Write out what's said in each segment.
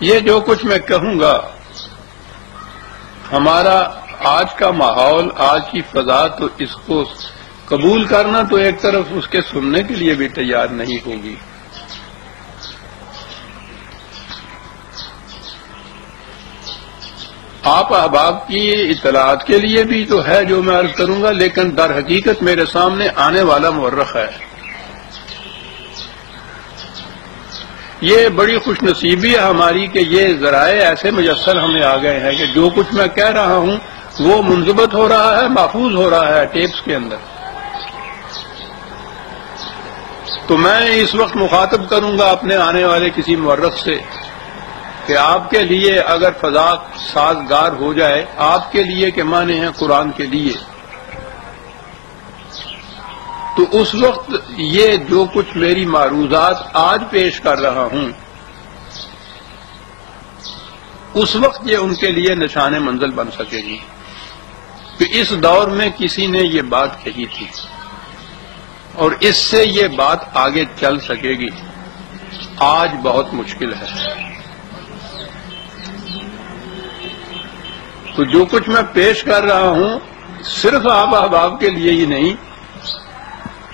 یہ جو کچھ میں کہوں گا، ہمارا آج کا ماحول، آج کی فضا تو اس کو قبول کرنا تو ایک طرف اس کے سننے کے لیے بھی تیار نہیں ہوگی۔ آپ احباب کی اطلاعات کے لیے بھی تو ہے جو میں عرض کروں گا، لیکن در حقیقت میرے سامنے آنے والا مورخ ہے۔ یہ بڑی خوش نصیبی ہے ہماری کہ یہ ذرائع ایسے میسر ہمیں آ گئے ہیں کہ جو کچھ میں کہہ رہا ہوں وہ منضبط ہو رہا ہے، محفوظ ہو رہا ہے ٹیپس کے اندر۔ تو میں اس وقت مخاطب کروں گا اپنے آنے والے کسی مورخ سے کہ آپ کے لیے اگر فضا سازگار ہو جائے، آپ کے لیے کے معنی ہیں قرآن کے لیے، تو اس وقت یہ جو کچھ میری معروضات آج پیش کر رہا ہوں، اس وقت یہ ان کے لیے نشان منزل بن سکے گی کہ اس دور میں کسی نے یہ بات کہی تھی اور اس سے یہ بات آگے چل سکے گی۔ آج بہت مشکل ہے۔ تو جو کچھ میں پیش کر رہا ہوں صرف آپ احباب کے لیے ہی نہیں،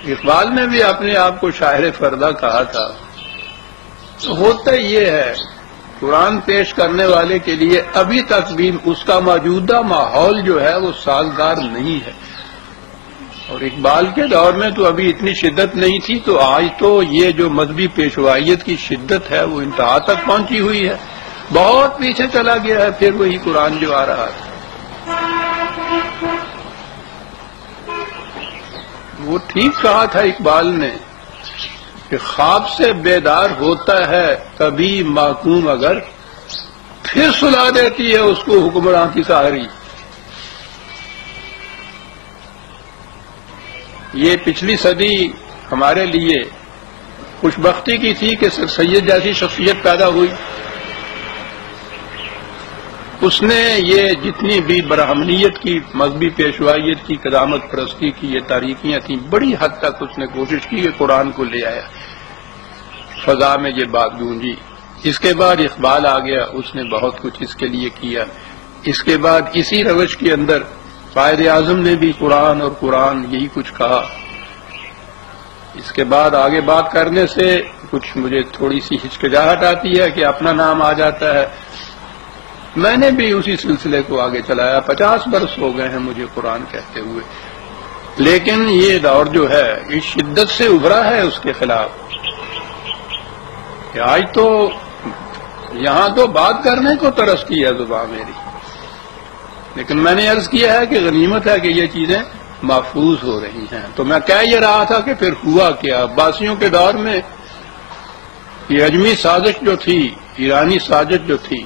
اقبال نے بھی اپنے آپ کو شاعر فردہ کہا تھا۔ تو ہوتا یہ ہے قرآن پیش کرنے والے کے لیے ابھی تک بھی اس کا موجودہ ماحول جو ہے وہ سازگار نہیں ہے، اور اقبال کے دور میں تو ابھی اتنی شدت نہیں تھی، تو آج تو یہ جو مذہبی پیشوائیت کی شدت ہے وہ انتہا تک پہنچی ہوئی ہے، بہت پیچھے چلا گیا ہے پھر وہی قرآن جو آ رہا ہے۔ وہ ٹھیک کہا تھا اقبال نے کہ خواب سے بیدار ہوتا ہے کبھی محکوم اگر، پھر سلا دیتی ہے اس کو حکمراں کی سحری۔ یہ پچھلی صدی ہمارے لیے خوش بختی کی تھی کہ سر سید جیسی شخصیت پیدا ہوئی۔ اس نے یہ جتنی بھی برہمنیت کی، مذہبی پیشوائیت کی، قدامت پرستی کی یہ تاریکیاں تھیں، بڑی حد تک اس نے کوشش کی کہ قرآن کو لے آیا، فضا میں یہ بات گونجی۔ اس کے بعد اقبال آ گیا، اس نے بہت کچھ اس کے لیے کیا۔ اس کے بعد اسی روش کے اندر قائد اعظم نے بھی قرآن اور قرآن یہی کچھ کہا۔ اس کے بعد آگے بات کرنے سے کچھ مجھے تھوڑی سی ہچکچاہٹ آتی ہے کہ اپنا نام آ جاتا ہے۔ میں نے بھی اسی سلسلے کو آگے چلایا، 50 برس ہو گئے ہیں مجھے قرآن کہتے ہوئے، لیکن یہ دور جو ہے اس شدت سے ابھرا ہے اس کے خلاف کہ آج تو یہاں تو بات کرنے کو ترستی ہے زبان میری، لیکن میں نے عرض کیا ہے کہ غنیمت ہے کہ یہ چیزیں محفوظ ہو رہی ہیں۔ تو میں کہہ یہ رہا تھا کہ پھر ہوا کیا عباسیوں کے دور میں، یہ اجمی سازش جو تھی، ایرانی سازش جو تھی،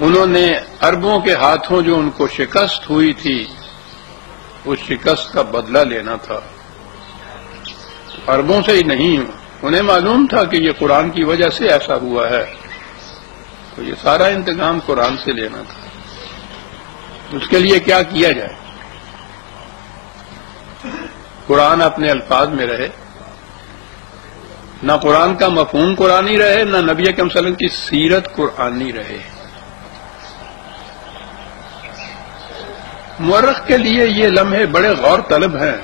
انہوں نے عربوں کے ہاتھوں جو ان کو شکست ہوئی تھی اس شکست کا بدلہ لینا تھا۔ عربوں سے ہی نہیں، انہیں معلوم تھا کہ یہ قرآن کی وجہ سے ایسا ہوا ہے، تو یہ سارا انتقام قرآن سے لینا تھا۔ اس کے لیے کیا کیا جائے؟ قرآن اپنے الفاظ میں رہے، نہ قرآن کا مفہوم قرآنی رہے، نہ نبی اکرم صلی اللہ علیہ وسلم کی سیرت قرآنی رہے۔ مورخ کے لیے یہ لمحے بڑے غور طلب ہیں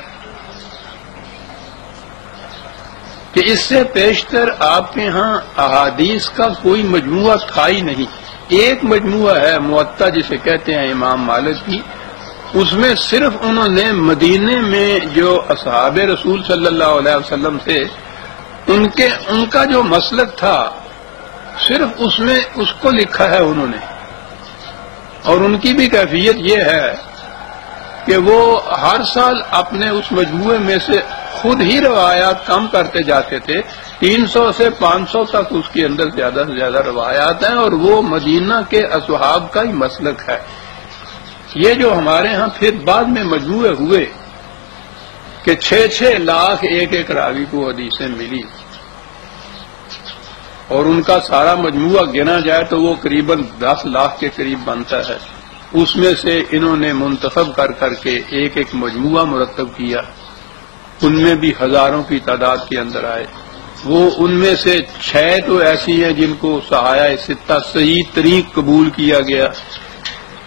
کہ اس سے پیشتر آپ کے ہاں احادیث کا کوئی مجموعہ تھا ہی نہیں۔ ایک مجموعہ ہے موطا جسے کہتے ہیں امام مالک کی، اس میں صرف انہوں نے مدینے میں جو اصحاب رسول صلی اللہ علیہ وسلم تھے ان کا جو مسلک تھا صرف اس میں اس کو لکھا ہے انہوں نے، اور ان کی بھی کیفیت یہ ہے کہ وہ ہر سال اپنے اس مجموعے میں سے خود ہی روایات کم کرتے جاتے تھے، 300 سے 500 تک اس کے اندر زیادہ سے زیادہ روایات ہیں، اور وہ مدینہ کے اصحاب کا ہی مسلک ہے۔ یہ جو ہمارے ہاں پھر بعد میں مجموعے ہوئے کہ 6-6 لاکھ ایک راوی کو حدیثیں ملی، اور ان کا سارا مجموعہ گنا جائے تو وہ قریب 10 لاکھ کے قریب بنتا ہے۔ اس میں سے انہوں نے منتخب کر کر کے ایک مجموعہ مرتب کیا، ان میں بھی ہزاروں کی تعداد کے اندر آئے۔ وہ ان میں سے 6 تو ایسی ہیں جن کو صحابہ ستہ صحیح ترین قبول کیا گیا،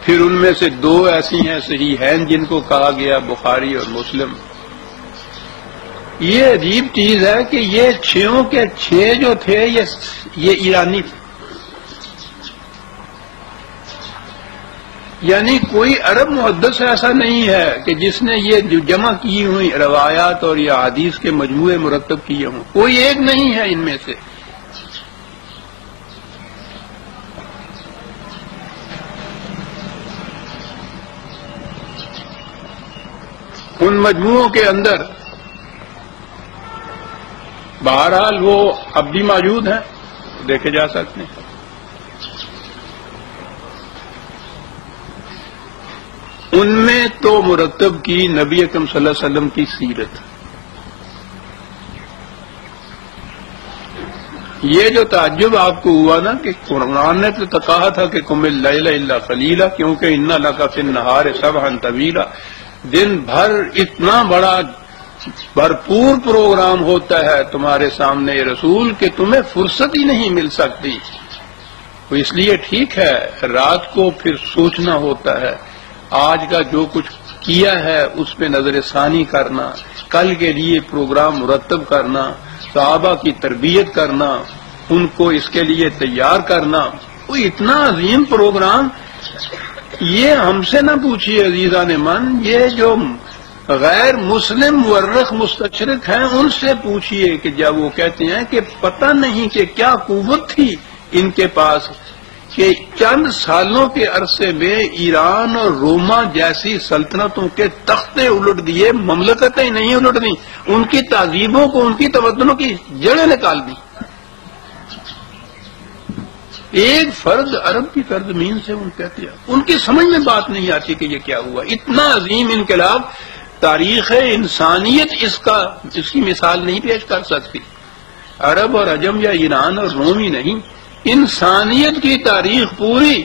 پھر ان میں سے 2 ایسی ہیں صحیحین جن کو کہا گیا بخاری اور مسلم۔ یہ عجیب چیز ہے کہ یہ 6 کے 6 جو تھے یہ ایرانی تھے، یعنی کوئی عرب محدث ایسا نہیں ہے کہ جس نے یہ جو جمع کی ہوئی روایات اور یہ احادیث کے مجموعے مرتب کیے ہوں، کوئی ایک نہیں ہے ان میں سے۔ ان مجموعوں کے اندر بہرحال وہ اب بھی موجود ہیں، دیکھے جا سکتے ہیں۔ ان میں تو مرتب کی نبی اکرم صلی اللہ علیہ وسلم کی سیرت۔ یہ جو تعجب آپ کو ہوا نا کہ قرآن نے تو کہا تھا کہ قم اللیل الا قلیلا، کیونکہ ان لک فی النہار سبحا طویلا، دن بھر اتنا بڑا بھرپور پروگرام ہوتا ہے تمہارے سامنے رسول کہ تمہیں فرصت ہی نہیں مل سکتی۔ تو اس لیے ٹھیک ہے رات کو پھر سوچنا ہوتا ہے، آج کا جو کچھ کیا ہے اس پہ نظر ثانی کرنا، کل کے لیے پروگرام مرتب کرنا، صحابہ کی تربیت کرنا، ان کو اس کے لیے تیار کرنا، کوئی اتنا عظیم پروگرام۔ یہ ہم سے نہ پوچھیے عزیزان من، یہ جو غیر مسلم مورخ مستشرق ہیں ان سے پوچھیے کہ جب وہ کہتے ہیں کہ پتہ نہیں کہ کیا قوت تھی ان کے پاس کہ چند سالوں کے عرصے میں ایران اور روما جیسی سلطنتوں کے تختے الٹ دیے، مملکتیں نہیں الٹ دیں، ان کی تہذیبوں کو، ان کی تمدنوں کی جڑیں نکال دی۔ ایک فرد عرب کی سرزمین سے ان کہتے ہیں، ان کی سمجھ میں بات نہیں آتی کہ یہ کیا ہوا، اتنا عظیم انقلاب تاریخ انسانیت اس کی مثال نہیں پیش کر سکتی۔ عرب اور عجم یا ایران اور روم ہی نہیں، انسانیت کی تاریخ پوری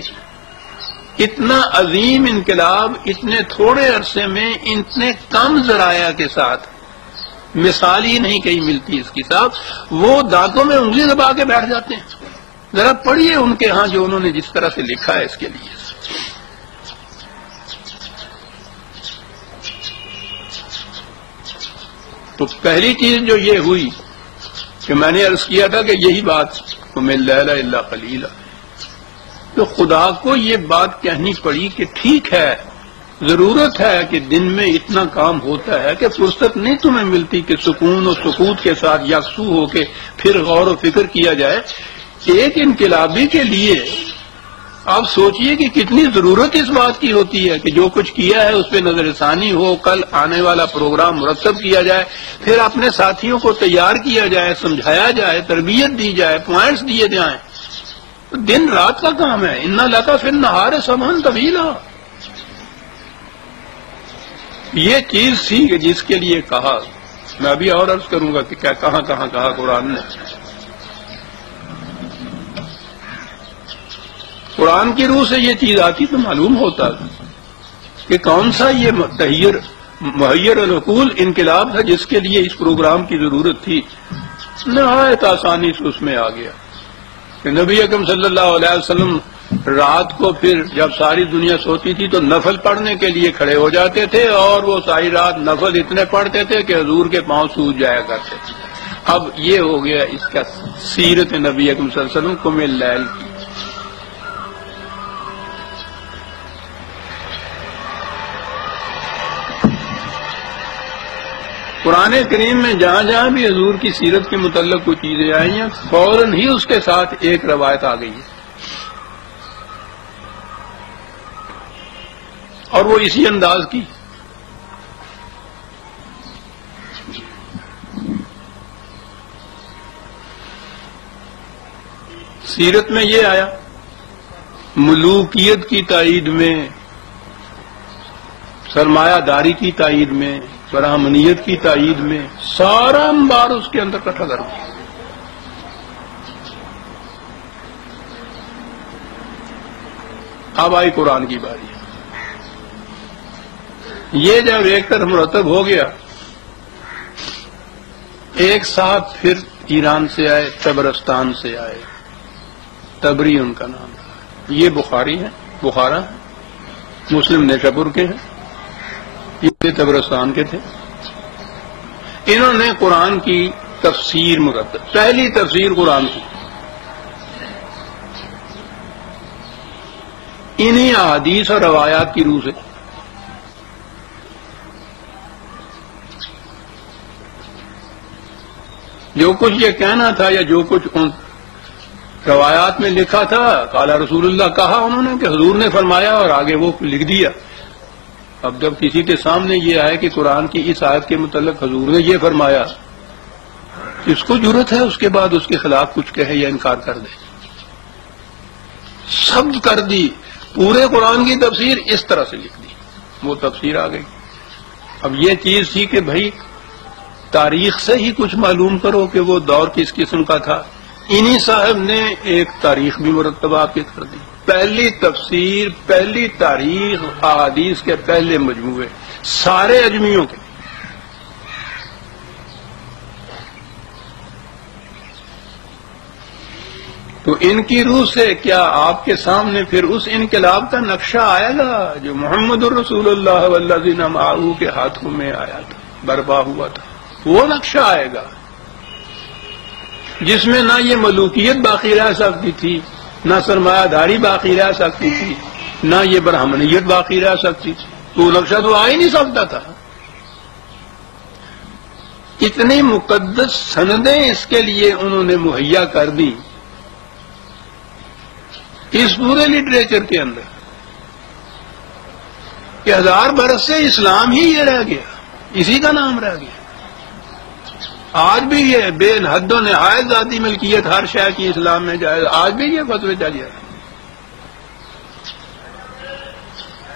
اتنا عظیم انقلاب اتنے تھوڑے عرصے میں اتنے کم ذرائع کے ساتھ، مثال ہی نہیں کہیں ملتی اس کی صاحب۔ وہ دانتوں میں انگلی دبا کے بیٹھ جاتے ہیں۔ ذرا پڑھیے ان کے ہاں جو انہوں نے جس طرح سے لکھا ہے اس کے لیے۔ تو پہلی چیز جو یہ ہوئی کہ میں نے عرض کیا تھا کہ یہی بات قم اللیل الا قلیلا، تو خدا کو یہ بات کہنی پڑی کہ ٹھیک ہے ضرورت ہے کہ دن میں اتنا کام ہوتا ہے کہ فرصت نہیں تمہیں ملتی کہ سکون و سکوت کے ساتھ یکسو ہو کے پھر غور و فکر کیا جائے۔ ایک انقلابی کے لیے آپ سوچئے کہ کتنی ضرورت اس بات کی ہوتی ہے کہ جو کچھ کیا ہے اس پہ نظر ثانی ہو، کل آنے والا پروگرام مرتب کیا جائے، پھر اپنے ساتھیوں کو تیار کیا جائے، سمجھایا جائے، تربیت دی جائے، پوائنٹس دیے جائیں۔ دن رات کا کام ہے، ان لک فی النہار سبحا طویلا۔ یہ چیز تھی کہ جس کے لیے کہا، میں ابھی اور عرض کروں گا کہ کیا کہاں کہاں کہا قرآن نے۔ قرآن کی روح سے یہ چیز آتی تو معلوم ہوتا کہ کون سا یہ مہیر العقول انقلاب تھا جس کے لیے اس پروگرام کی ضرورت تھی۔ نہایت آسانی سے اس میں آ گیا کہ نبی اکرم صلی اللہ علیہ وسلم رات کو پھر جب ساری دنیا سوتی تھی تو نفل پڑھنے کے لیے کھڑے ہو جاتے تھے، اور وہ ساری رات نفل اتنے پڑھتے تھے کہ حضور کے پاؤں سوج جایا کرتے تھے۔ اب یہ ہو گیا اس کا سیرت نبی اکرم صلی اللہ علیہ وسلم قم اللیل کی۔ قرآن کریم میں جہاں جہاں بھی حضور کی سیرت کے متعلق کوئی چیزیں آئی ہیں فوراً ہی اس کے ساتھ ایک روایت آ گئی ہے، اور وہ اسی انداز کی۔ سیرت میں یہ آیا ملوکیت کی تائید میں، سرمایہ داری کی تائید میں، برہمنیت کی تائید میں، سارا انبار اس کے اندر اکٹھا کر دیا۔ اب آئی قرآن کی باری۔ یہ جب ایک طرف مرتب ہو گیا، ایک ساتھ پھر ایران سے آئے، تبرستان سے آئے، تبری ان کا نام ہے۔ یہ بخاری ہے، بخارا ہے، مسلم نیشاپور کے ہیں، یہ تبرستان کے تھے۔ انہوں نے قرآن کی تفسیر مرتب، پہلی تفسیر قرآن کی انہی احادیث اور روایات کی روح سے۔ جو کچھ یہ کہنا تھا یا جو کچھ ان روایات میں لکھا تھا، قال رسول اللہ کہا انہوں نے کہ حضور نے فرمایا، اور آگے وہ لکھ دیا۔ اب جب کسی کے سامنے یہ آئے کہ قرآن کی اس آیت کے متعلق حضور نے یہ فرمایا، اس کو جرت ہے اس کے بعد اس کے خلاف کچھ کہے یا انکار کر دے؟ سب کر دی، پورے قرآن کی تفسیر اس طرح سے لکھ دی، وہ تفسیر آ گئی۔ اب یہ چیز تھی کہ بھائی تاریخ سے ہی کچھ معلوم کرو کہ وہ دور کس قسم کا تھا۔ انہی صاحب نے ایک تاریخ بھی مرتب آپ کی کر دی، پہلی تفسیر، پہلی تاریخ، احادیث کے پہلے مجموعے سارے اجمیوں کے۔ تو ان کی روح سے کیا آپ کے سامنے پھر اس انقلاب کا نقشہ آئے گا جو محمد الرسول اللہ والذین معہ کے ہاتھوں میں آیا تھا، برپا ہوا تھا؟ وہ نقشہ آئے گا جس میں نہ یہ ملوکیت باقی رہ سکتی تھی، نہ سرمایہ داری باقی رہ سکتی تھی، نہ یہ برہمنیت باقی رہ سکتی تھی۔ تو وہ نقشہ تو آ ہی نہیں سکتا تھا۔ اتنی مقدس سندیں اس کے لیے انہوں نے مہیا کر دی اس پورے لٹریچر کے اندر کہ 1000 برس سے اسلام ہی یہ رہ گیا، اسی کا نام رہ گیا۔ آج بھی یہ بے حد و نہایت ذاتی ملکیت ہر شے کی اسلام میں جائز، آج بھی یہ فتوے چل رہے ہیں۔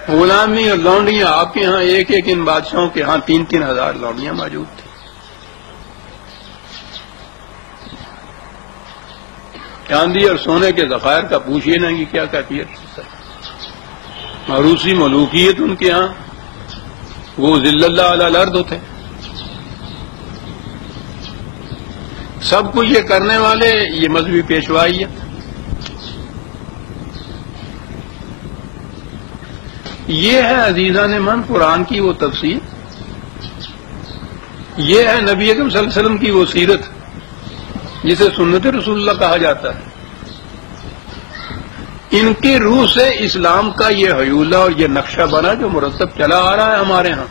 غلامی اور لونڈیاں آپ کے ہاں ایک ایک، ان بادشاہوں کے ہاں 3-3 ہزار لونڈیاں موجود تھیں۔ چاندی اور سونے کے ذخائر کا پوچھیے نا کہ کیا کیفیت ہے۔ عروسی ملوکیت ان کے ہاں، وہ ذل اللہ علی الارض تھے۔ سب کو یہ کرنے والے یہ مذہبی پیشوائیت۔ یہ ہے عزیزان من قرآن کی وہ تفسیر، یہ ہے نبی اکرم صلی اللہ علیہ وسلم کی وہ سیرت جسے سنت رسول اللہ کہا جاتا ہے۔ ان کی روح سے اسلام کا یہ حیولہ اور یہ نقشہ بنا جو مرتب چلا آ رہا ہے ہمارے ہاں۔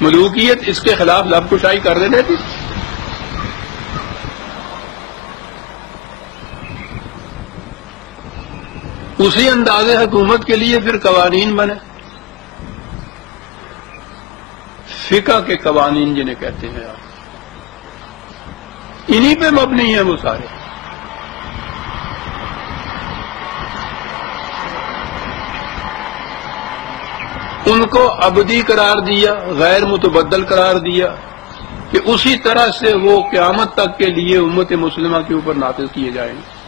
ملوکیت اس کے خلاف لب کشائی کر دینے تھی۔ اسی انداز حکومت کے لیے پھر قوانین بنے، فقہ کے قوانین جنہیں کہتے ہیں آپ، انہی پہ مبنی ہیں وہ سارے۔ ان کو ابدی قرار دیا، غیر متبدل قرار دیا کہ اسی طرح سے وہ قیامت تک کے لیے امت مسلمہ کے اوپر نافذ کیے جائیں گے۔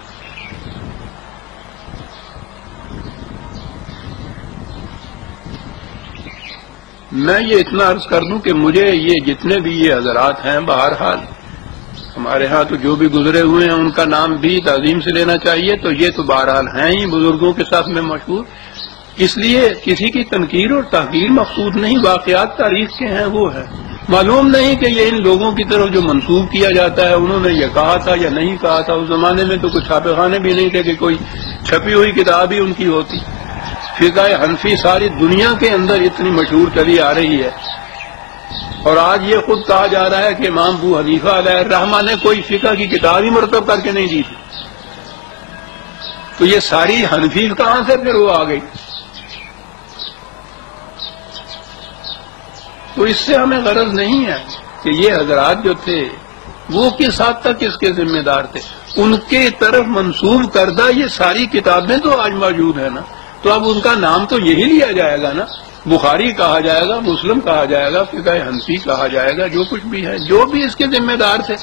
میں یہ اتنا عرض کر دوں کہ مجھے یہ جتنے بھی یہ حضرات ہیں، بہرحال ہمارے ہاں تو جو بھی گزرے ہوئے ہیں ان کا نام بھی تعظیم سے لینا چاہیے، تو یہ تو بہرحال ہیں ہی بزرگوں کے ساتھ میں مشہور، اس لیے کسی کی تنقیر اور تحقیر مقصود نہیں، واقعات تاریخ کے ہیں وہ ہے۔ معلوم نہیں کہ یہ ان لوگوں کی طرف جو منسوب کیا جاتا ہے انہوں نے یہ کہا تھا یا نہیں کہا تھا۔ اس زمانے میں تو کچھ چھاپے خانے بھی نہیں تھے کہ کوئی چھپی ہوئی کتاب ہی ان کی ہوتی۔ فقہ حنفی ساری دنیا کے اندر اتنی مشہور چلی آ رہی ہے، اور آج یہ خود کہا جا رہا ہے کہ امام ابو حنیفہ علیہ الرحمہ نے کوئی فقہ کی کتاب ہی مرتب کر کے نہیں دی تھی۔ تو یہ ساری حنفی کہاں سے پھر وہ آ گئی؟ تو اس سے ہمیں غرض نہیں ہے کہ یہ حضرات جو تھے وہ کس حد تک اس کے ذمہ دار تھے۔ ان کے طرف منسوب کردہ یہ ساری کتابیں تو آج موجود ہیں نا، تو اب ان کا نام تو یہی لیا جائے گا نا، بخاری کہا جائے گا، مسلم کہا جائے گا، فقہ حنفی کہا جائے گا، جو کچھ بھی ہے، جو بھی اس کے ذمہ دار تھے۔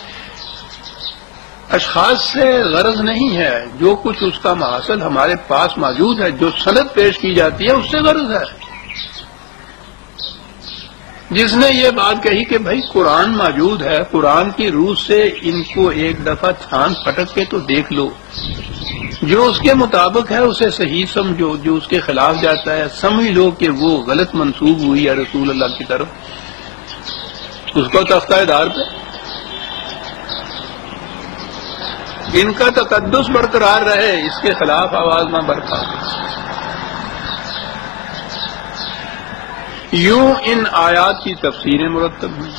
اشخاص سے غرض نہیں ہے، جو کچھ اس کا محاصل ہمارے پاس موجود ہے، جو سند پیش کی جاتی ہے اس سے غرض ہے۔ جس نے یہ بات کہی کہ بھائی قرآن موجود ہے، قرآن کی روح سے ان کو ایک دفعہ چھان پھٹک کے تو دیکھ لو، جو اس کے مطابق ہے اسے صحیح سمجھو، جو اس کے خلاف جاتا ہے سمجھ لو کہ وہ غلط منسوب ہوئی ہے رسول اللہ کی طرف، اس کو تختہ دار پہ ان کا تقدس برقرار رہے، اس کے خلاف آواز نہ برپا۔ یوں ان آیات کی تفسیریں مرتب ہوئی،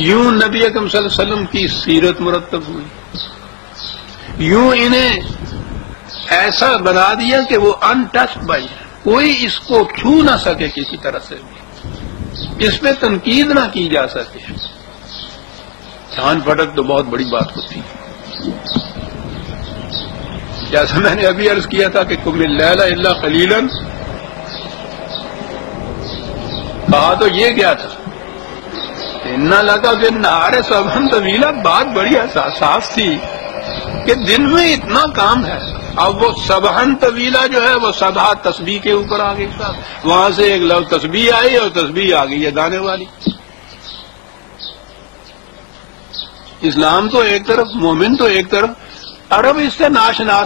یوں نبی اکرم صلی اللہ علیہ وسلم کی سیرت مرتب ہوئی، یوں انہیں ایسا بنا دیا کہ وہ ان ٹچ بائی، کوئی اس کو چھو نہ سکے کسی طرح سے بھی، اس پہ تنقید نہ کی جا سکے۔ چھان پھٹک تو بہت بڑی بات ہوتی ہے، جیسا میں نے ابھی عرض کیا تھا کہ قم اللیل الا قلیلا، کہا تو یہ کیا تھا انا لگا بالنہار سبحا طویلا، بات بڑی حساس تھی کہ دن میں اتنا کام ہے۔ اب وہ سبحن طویلا جو ہے وہ سبحہ تسبیح کے اوپر آ گئی، وہاں سے ایک لفظ تسبیح آئی اور تسبیح آ گئی ہے دانے والی۔ اسلام تو ایک طرف، مومن تو ایک طرف، عرب اس سے ناشنا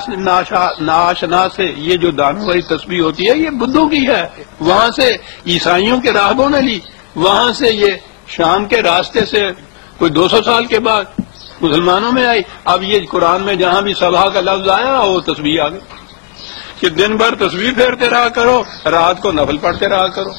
سے یہ جو دانوں والی تسبیح ہوتی ہے یہ بدھوں کی ہے، وہاں سے عیسائیوں کے راہبوں نے لی، وہاں سے یہ شام کے راستے سے کوئی 200 سال کے بعد مسلمانوں میں آئی۔ اب یہ قرآن میں جہاں بھی سبحہ کا لفظ آیا وہ تسبیح آ گئی کہ دن بھر تسبیح پھیرتے رہا کرو، رات کو نفل پڑھتے رہا کرو۔